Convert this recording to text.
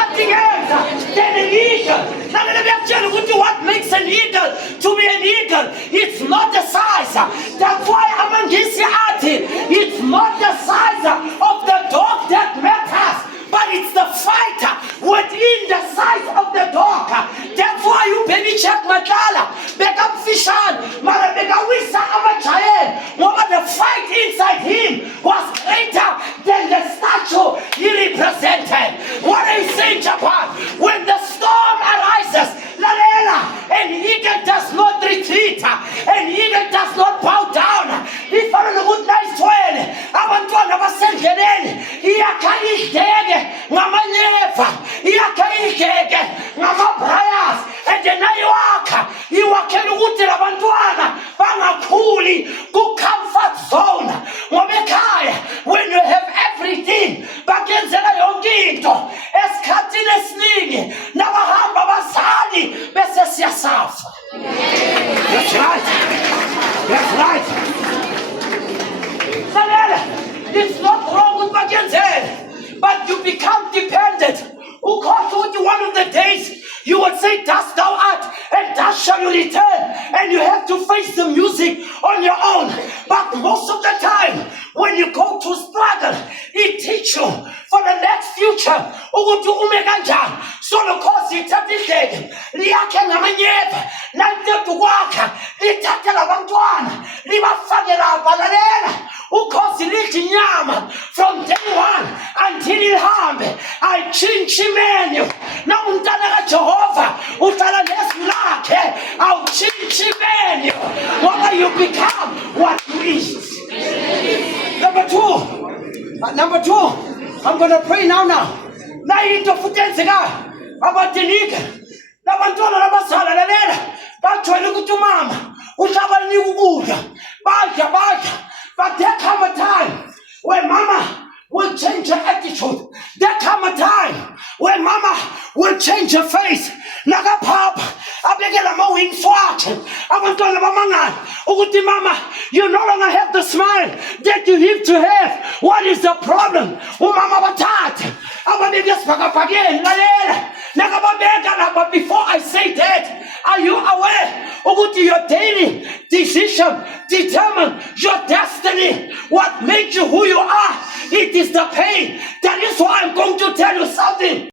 nothing else than an eagle. Now let me tell you what makes an eagle to be an eagle. It's not the size. That's why amangisi ati, it's not the size of the dog that matters, but it's the fighter within the size of the dog. That's why you baby check Matlala, Beckham Fishan, Mara Begawisa Amachael. What the fight inside him was greater than the statue he represented. What are you saying, Japan? When the storm arises, Lalela, an eagle does not retreat, an eagle does not bow down. If I'm a good nice twin, I want to have a second. Iakaishege, Namanefa, Iakaishege, Namabrayas, and the Nayaka, Iwakelutra Bantuana, Banakuli, good comfort zone. Momekai, when you have everything, Bagenzela Yongito, Escatines Ning, Navahamba Basani, Besses yourself. That's right. That's right. It's not wrong with Bagenzel, but you become dependent. Who calls you one of the days you would say, "Thus thou art, and thus shall you return," and you have to face the music on your own. But most of the time, when you go to struggle, it teaches you for the next future. Ukuthi ume kanjani. So the course ithatha ihleke liyakhe ngamanyeva naliqeda ukwakha lithathe labantwana libafake lapha. Lalela ukhosi lithi nyama from day one until ihambe ayitshintshe imenu. Na umntana kaJehova uhlala nesu lakhe awutshintshe imenu ngoba you become what you eat. Number two, I'm going to pray now. Na into futenzeka abadinika labantwana labasala lalela bajwayele ukuthi umama uhlaba linika ukudla badla. But there come a time when mama will change her attitude. There come a time when mama will change her face. Nakapapa abekela mawings wakhe abantwana bamangala ukuthi mama, you no longer have the smile that you used to have. What is the problem? Umama bathathe ababeke sibhakabhakeni. Lalela nakababeka lapha. Before I say that, are you aware ukuthi your daily decision determine your destiny? What makes you who you are? It is the pain. That is why I'm going to tell you something.